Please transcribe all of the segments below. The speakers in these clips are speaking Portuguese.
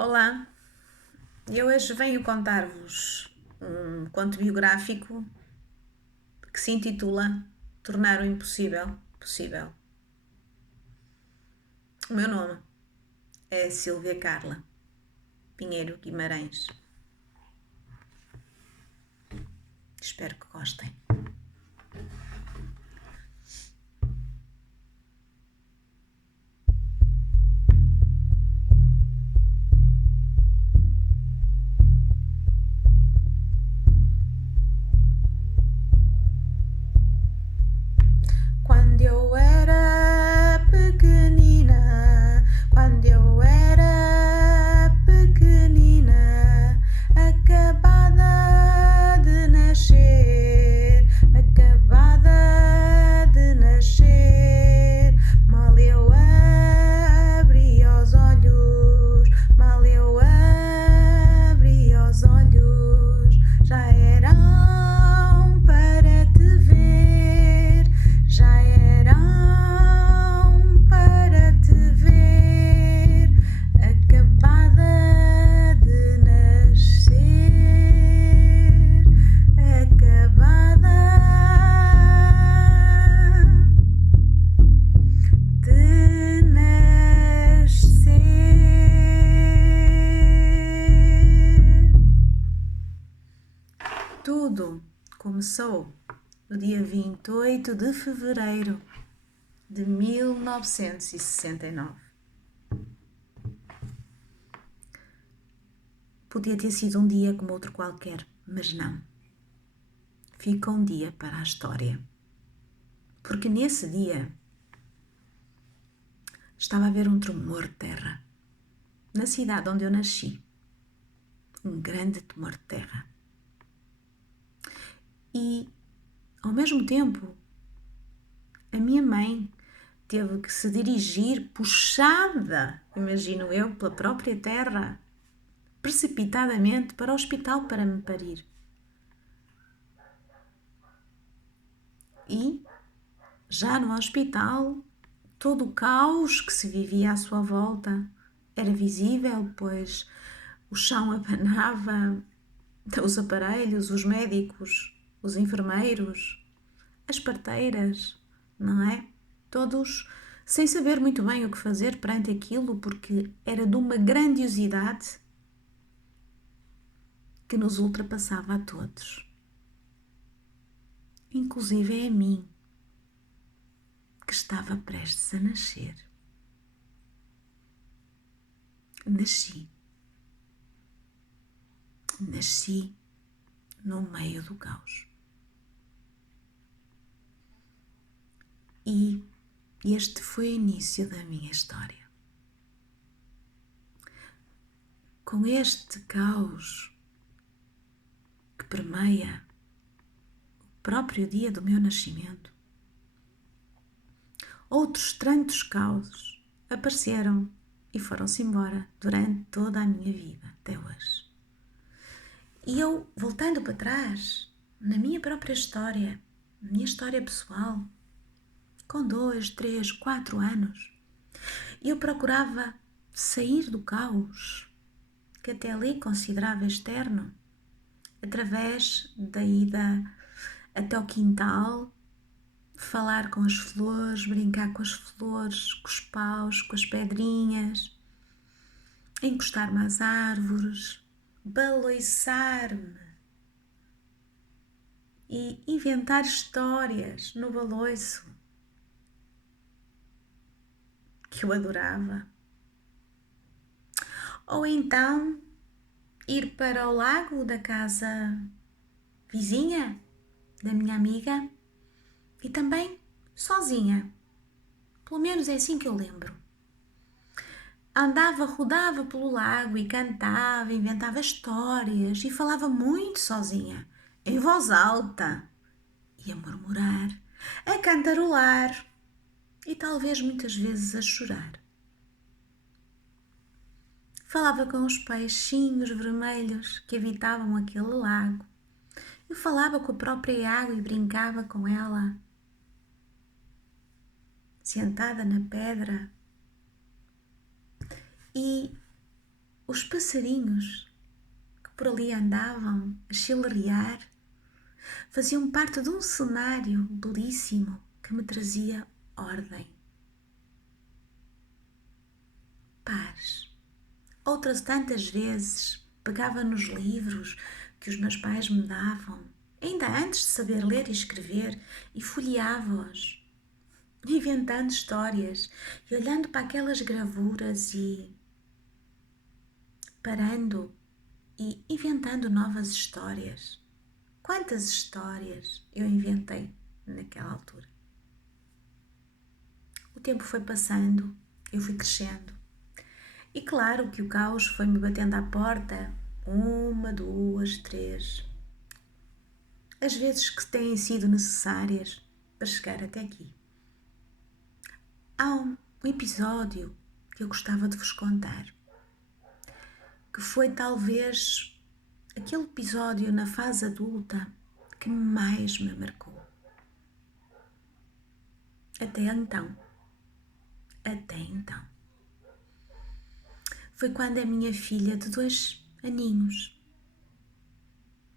Olá, eu hoje venho contar-vos um conto biográfico que se intitula Tornar o Impossível Possível. O meu nome é Silvia Carla Pinheiro Guimarães. Espero que gostem. Quando eu era pequenina, acabada de nascer, mal eu abri os olhos, já eram para te ver, acabada de nascer, acabada de nascer. Tudo começou no dia 28 de fevereiro de 1969. Podia ter sido um dia como outro qualquer, mas não. Fica um dia para a história. Porque nesse dia estava a haver um tremor de terra na cidade onde eu nasci. Um grande tremor de terra. E, ao mesmo tempo, a minha mãe teve que se dirigir, puxada, imagino eu, pela própria terra, precipitadamente para o hospital para me parir. E, já no hospital, todo o caos que se vivia à sua volta era visível, pois o chão abanava, os aparelhos, os médicos, os enfermeiros, as parteiras, não é? Todos sem saber muito bem o que fazer perante aquilo, porque era de uma grandiosidade que nos ultrapassava a todos, inclusive a mim, que estava prestes a nascer. Nasci no meio do caos. E este foi o início da minha história. Com este caos que permeia o próprio dia do meu nascimento, outros tantos causos apareceram e foram-se embora durante toda a minha vida, até hoje. E eu, voltando para trás, na minha própria história, minha história pessoal, com 2, 3, 4 anos, eu procurava sair do caos que até ali considerava externo, através da ida até ao quintal, falar com as flores, brincar com as flores, com os paus, com as pedrinhas, encostar-me às árvores, baloiçar-me e inventar histórias no baloiço, que eu adorava. Ou então ir para o lago da casa vizinha da minha amiga e também sozinha. Pelo menos é assim que eu lembro. Andava, rodava pelo lago e cantava, inventava histórias e falava muito sozinha, em voz alta, e a murmurar, a cantarolar e talvez muitas vezes a chorar. Falava com os peixinhos vermelhos que habitavam aquele lago. Eu falava com a própria água e brincava com ela. Sentada na pedra. E os passarinhos que por ali andavam a chilrear faziam parte de um cenário belíssimo que me trazia ordem, paz. Outras tantas vezes pegava nos livros que os meus pais me davam, ainda antes de saber ler e escrever, e folheava-os, inventando histórias e olhando para aquelas gravuras e parando e inventando novas histórias. Quantas histórias eu inventei naquela altura? O tempo foi passando, eu fui crescendo. E claro que o caos foi-me batendo à porta, 1, 2, 3. As vezes que têm sido necessárias para chegar até aqui. Há um episódio que eu gostava de vos contar, que foi talvez aquele episódio na fase adulta que mais me marcou. Até então. Foi quando a minha filha de 2 aninhos,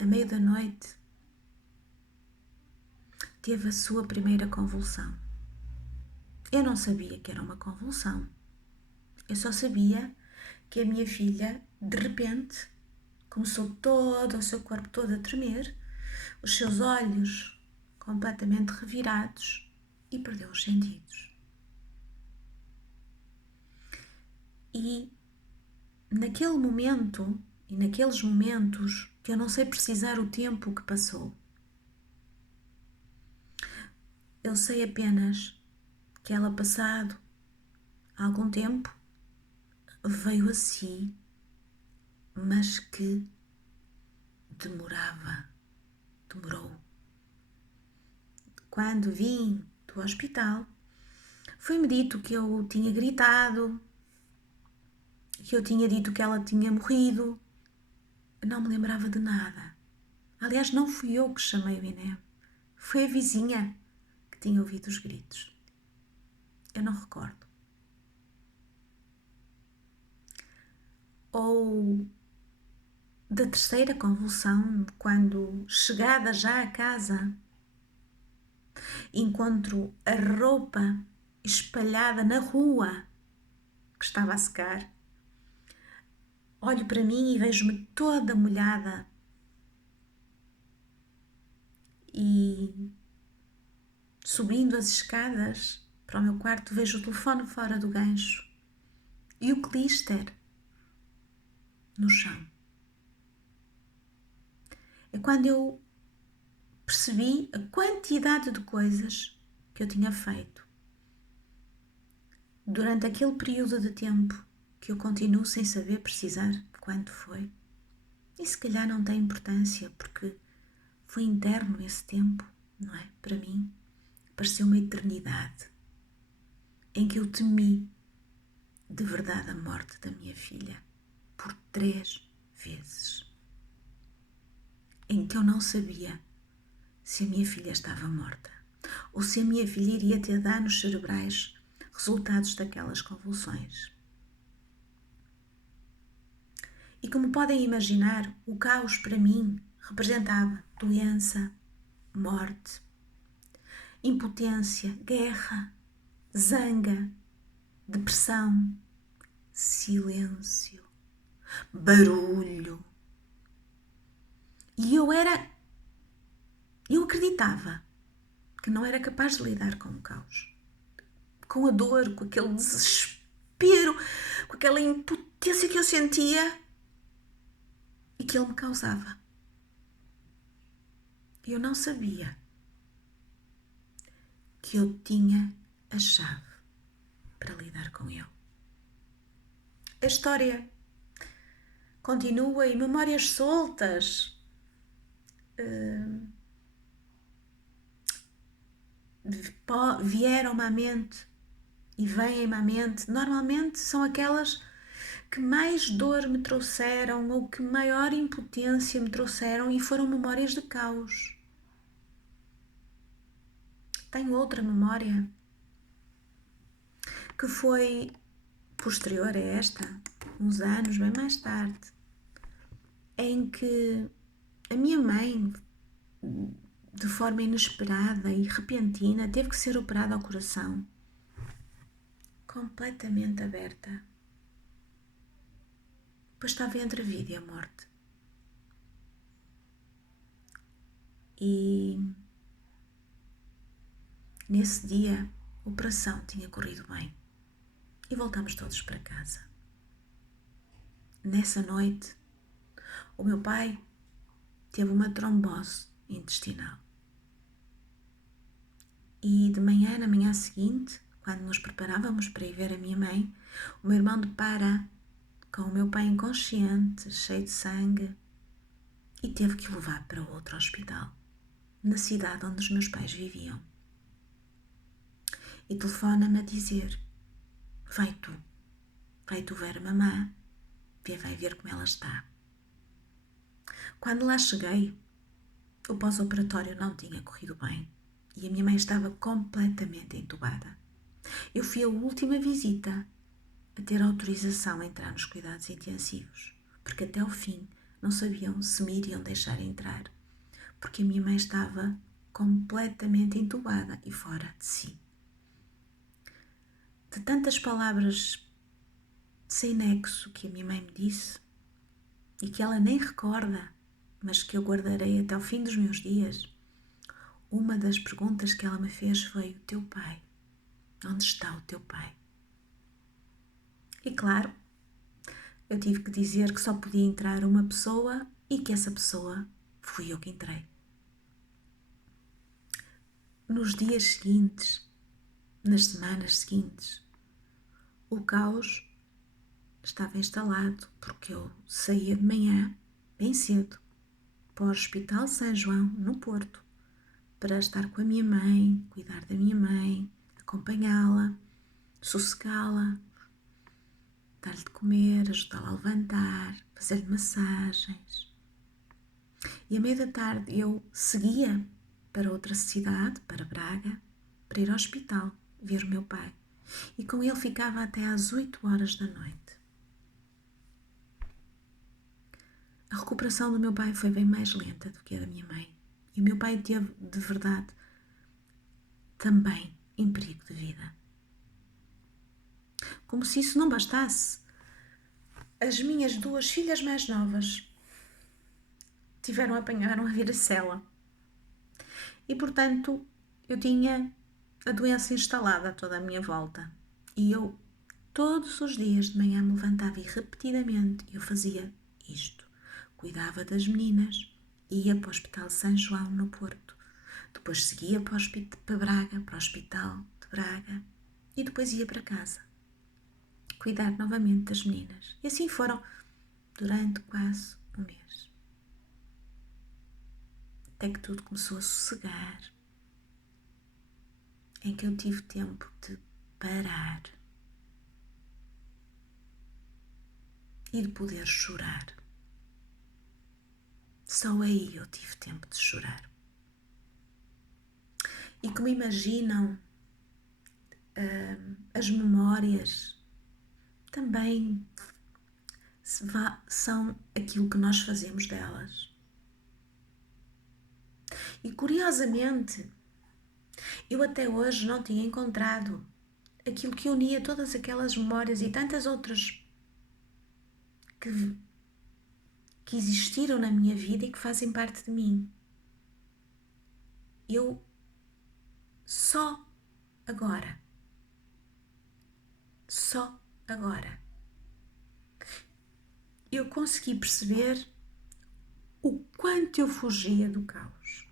à meia da noite, teve a sua primeira convulsão. Eu não sabia que era uma convulsão. Eu só sabia que a minha filha, de repente, começou todo o seu corpo todo a tremer, os seus olhos completamente revirados e perdeu os sentidos. E naquele momento e naqueles momentos que eu não sei precisar o tempo que passou, eu sei apenas que ela, passado algum tempo, veio a si, mas que demorou. Quando vim do hospital, foi-me dito que eu tinha gritado, que eu tinha dito que ela tinha morrido. Eu não me lembrava de nada. Aliás, não fui eu que chamei o INEM. Foi a vizinha que tinha ouvido os gritos. Eu não recordo. Ou da terceira convulsão, quando, chegada já a casa, encontro a roupa espalhada na rua que estava a secar. Olho para mim e vejo-me toda molhada. E subindo as escadas para o meu quarto, vejo o telefone fora do gancho e o clister no chão. É quando eu percebi a quantidade de coisas que eu tinha feito durante aquele período de tempo que eu continuo sem saber precisar quanto foi. E se calhar não tem importância, porque foi interno esse tempo, não é? Para mim, pareceu uma eternidade em que eu temi de verdade a morte da minha filha por 3 vezes. Em que eu não sabia se a minha filha estava morta ou se a minha filha iria ter danos cerebrais resultados daquelas convulsões. E como podem imaginar, o caos para mim representava doença, morte, impotência, guerra, zanga, depressão, silêncio, barulho. E eu acreditava que não era capaz de lidar com o caos, com a dor, com aquele desespero, com aquela impotência que eu sentia e que ele me causava. Eu não sabia que eu tinha a chave para lidar com ele. A história continua e memórias soltas vieram-me à mente e vêm-me à mente. Normalmente são aquelas que mais dor me trouxeram ou que maior impotência me trouxeram e foram memórias de caos. Tenho outra memória que foi posterior a esta, uns anos bem mais tarde, em que a minha mãe, de forma inesperada e repentina, teve que ser operada ao coração, completamente aberta, pois estava entre a vida e a morte. E nesse dia a operação tinha corrido bem e voltámos todos para casa. Nessa noite o meu pai teve uma trombose intestinal. E de manhã, na manhã seguinte, quando nos preparávamos para ir ver a minha mãe, o meu irmão depara com o meu pai inconsciente, cheio de sangue, e teve que o levar para outro hospital, na cidade onde os meus pais viviam. E telefona-me a dizer: vai tu ver a mamã, vai ver como ela está. Quando lá cheguei, o pós-operatório não tinha corrido bem e a minha mãe estava completamente entubada. Eu fui a última visita a ter autorização a entrar nos cuidados intensivos, porque até ao fim não sabiam se me iriam deixar entrar, porque a minha mãe estava completamente entubada e fora de si. De tantas palavras sem nexo que a minha mãe me disse e que ela nem recorda, mas que eu guardarei até ao fim dos meus dias, uma das perguntas que ela me fez foi: o teu pai? Onde está o teu pai? E claro, eu tive que dizer que só podia entrar uma pessoa e que essa pessoa fui eu que entrei. Nos dias seguintes, nas semanas seguintes, o caos estava instalado porque eu saía de manhã, bem cedo, para o Hospital São João, no Porto, para estar com a minha mãe, cuidar da minha mãe, acompanhá-la, sossegá-la, dar-lhe de comer, ajudá-la a levantar, fazer-lhe massagens. E à meia da tarde eu seguia para outra cidade, para Braga, para ir ao hospital ver o meu pai. E com ele ficava até às 8 horas da noite. A recuperação do meu pai foi bem mais lenta do que a da minha mãe. E o meu pai teve, de verdade, também em perigo de vida. Como se isso não bastasse, as minhas duas filhas mais novas apanharam a viracela. E, portanto, eu tinha a doença instalada a toda a minha volta. E eu, todos os dias de manhã, me levantava e repetidamente eu fazia isto. Cuidava das meninas, ia para o Hospital São João, no Porto. Depois seguia para Braga, para o Hospital de Braga. E depois ia para casa. Cuidar novamente das meninas. E assim foram durante quase um mês. Até que tudo começou a sossegar. Em que eu tive tempo de parar e de poder chorar. Só aí eu tive tempo de chorar. E como imaginam, as memórias também são aquilo que nós fazemos delas. E curiosamente, eu até hoje não tinha encontrado aquilo que unia todas aquelas memórias e tantas outras que existiram na minha vida e que fazem parte de mim. Eu só agora eu consegui perceber o quanto eu fugia do caos,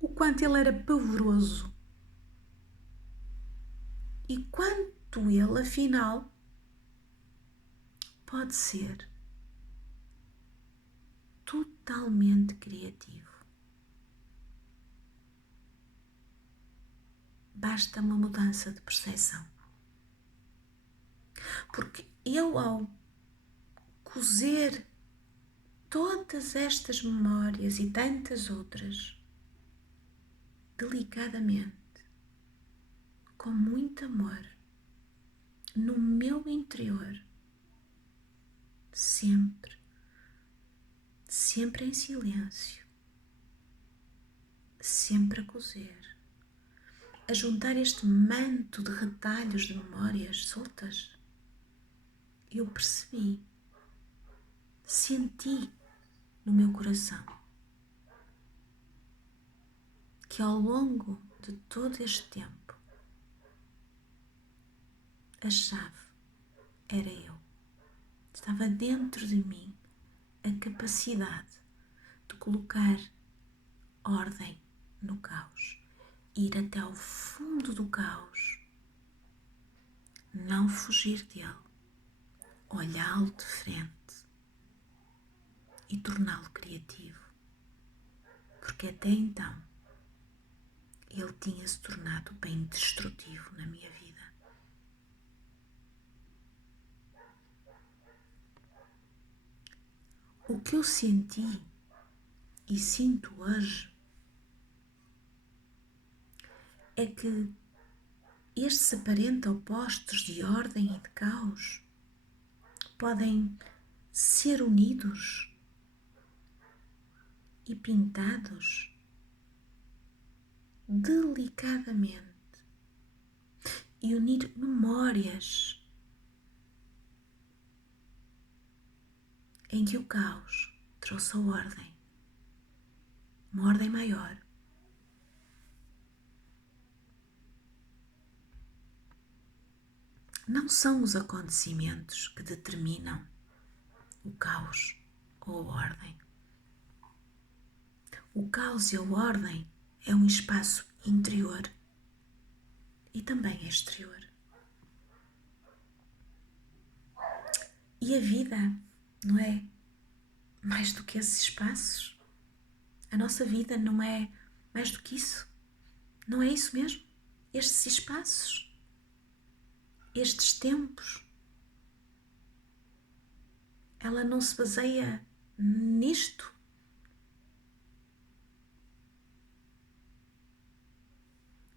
o quanto ele era pavoroso e quanto ele, afinal, pode ser totalmente criativo. Basta uma mudança de percepção. Porque eu, ao cozer todas estas memórias e tantas outras, delicadamente, com muito amor, no meu interior, sempre, sempre em silêncio, sempre a cozer, a juntar este manto de retalhos de memórias soltas. Eu percebi, senti no meu coração que ao longo de todo este tempo a chave era eu. Estava dentro de mim a capacidade de colocar ordem no caos, ir até ao fundo do caos, não fugir dele, olhá-lo de frente e torná-lo criativo, porque até então ele tinha se tornado bem destrutivo na minha vida. O que eu senti e sinto hoje é que estes aparentes opostos de ordem e de caos podem ser unidos e pintados delicadamente e unir memórias em que o caos trouxe a ordem, uma ordem maior. Não são os acontecimentos que determinam o caos ou a ordem. O caos e a ordem é um espaço interior e também exterior. E a vida não é mais do que esses espaços? A nossa vida não é mais do que isso? Não é isso mesmo? Estes espaços, estes tempos, ela não se baseia nisto?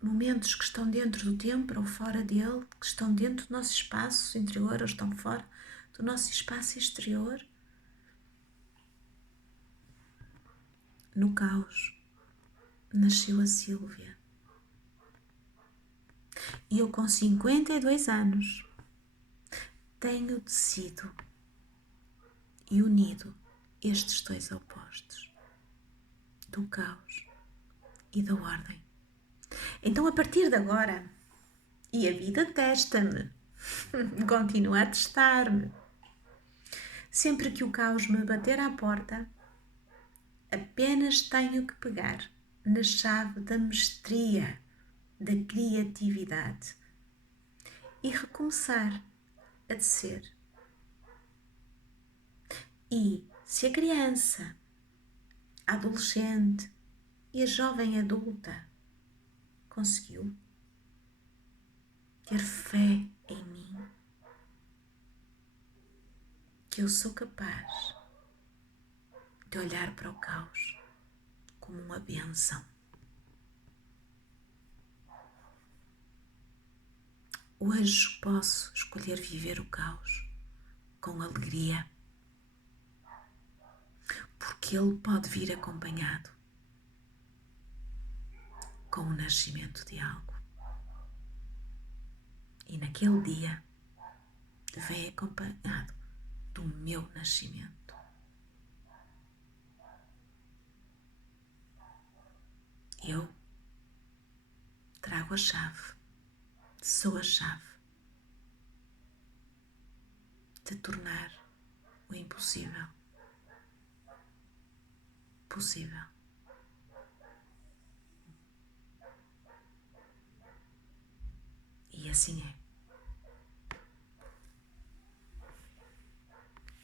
Momentos que estão dentro do tempo ou fora dele, que estão dentro do nosso espaço interior ou estão fora do nosso espaço exterior? No caos nasceu a Sílvia. E eu, com 52 anos, tenho tecido e unido estes dois opostos, do caos e da ordem. Então, a partir de agora, e a vida testa-me, continua a testar-me, sempre que o caos me bater à porta, apenas tenho que pegar na chave da mestria, da criatividade e recomeçar a descer. E se a criança, a adolescente e a jovem adulta conseguiu ter fé em mim, que eu sou capaz de olhar para o caos como uma bênção. Hoje posso escolher viver o caos com alegria, porque ele pode vir acompanhado com o nascimento de algo. E naquele dia vem acompanhado do meu nascimento. Eu trago a chave, sou a chave de tornar o impossível possível. E assim é.